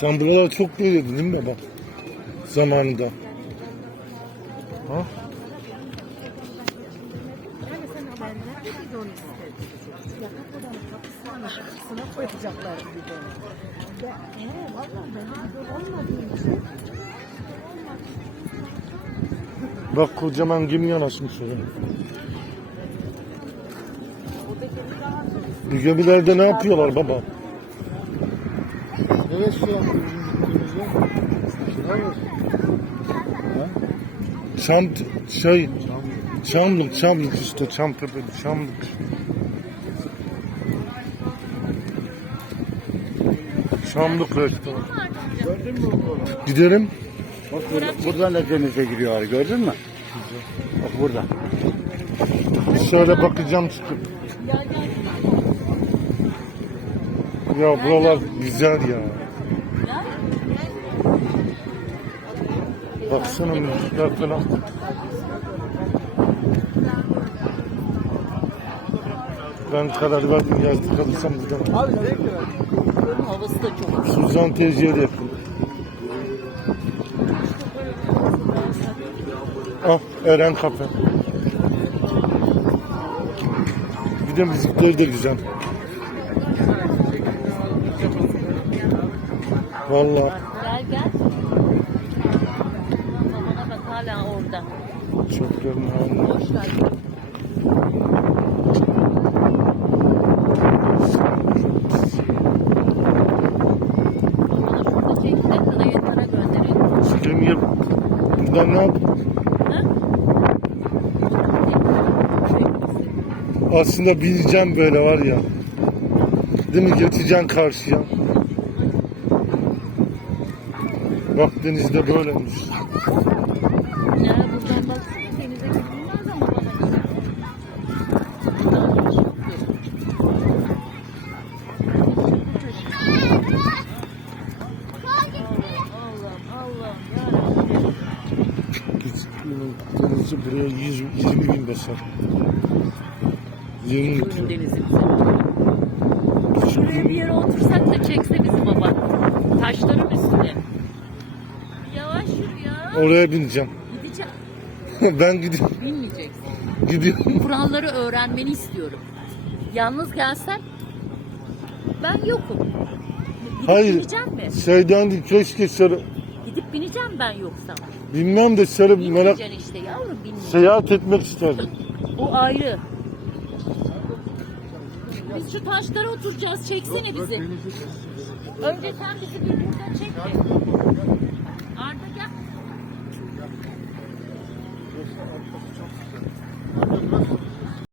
Sen buralar çok görüyordun değil mi baba? Zamanında. Ha? Kapısına koyacaklar bir de. Ya, he, vallahi ben olmadığım için Bak kocaman gemi yanaşmış oraya. Bu gemilerde ne yapıyorlar baba? Evet Çam şey Çamlık, Çamlık işte Çamtepe, Çamlık. Çamlık restoran. Gördün mü bu konu? Gidelim. Bak burada, buradan da denize giriyor gördün mü? Bak burada. Şöyle bakacağım çıkıp. Ya buralar güzel ya. Baksana müzikler falan. Ben karar verdim yazdı kalırsam buradan. Abi? Buranın havası da çok. Suzan teyzeye de yakın. Ah Eren Kafe. Bir de müzikleri de güzel. Vallahi orada. çok görünüyor. Boş ver. Buradan ne yap? Aslında bineceğim böyle var ya. Değil mi? Geçeceğim karşıya. Bak denizde böylemiş. Denizi buraya 100, 20 bin basar. 20 Buyurun metre. denizimize. Şuraya bir yere otursak da çekse bizi baba. Taşların üstüne. Yavaş yürü ya. Oraya bineceğim. Gideceğim. ben gidiyorum. Bilmeyeceksin. Gidiyorum. Kuralları öğrenmeni istiyorum. Yalnız gelsen ben yokum. Gidip Hayır. bineceğim mi? Şeyden değil, keşke sarı. Gidip bineceğim ben yoksam. Bilmem de sarı merak Bilmeyeceksin işte yavrum bilmeyeceksin. seyahat etmek isterdim. O ayrı. Biz şu taşlara oturacağız. Çeksene bizi. Önce sen bizi bir buradan çek de.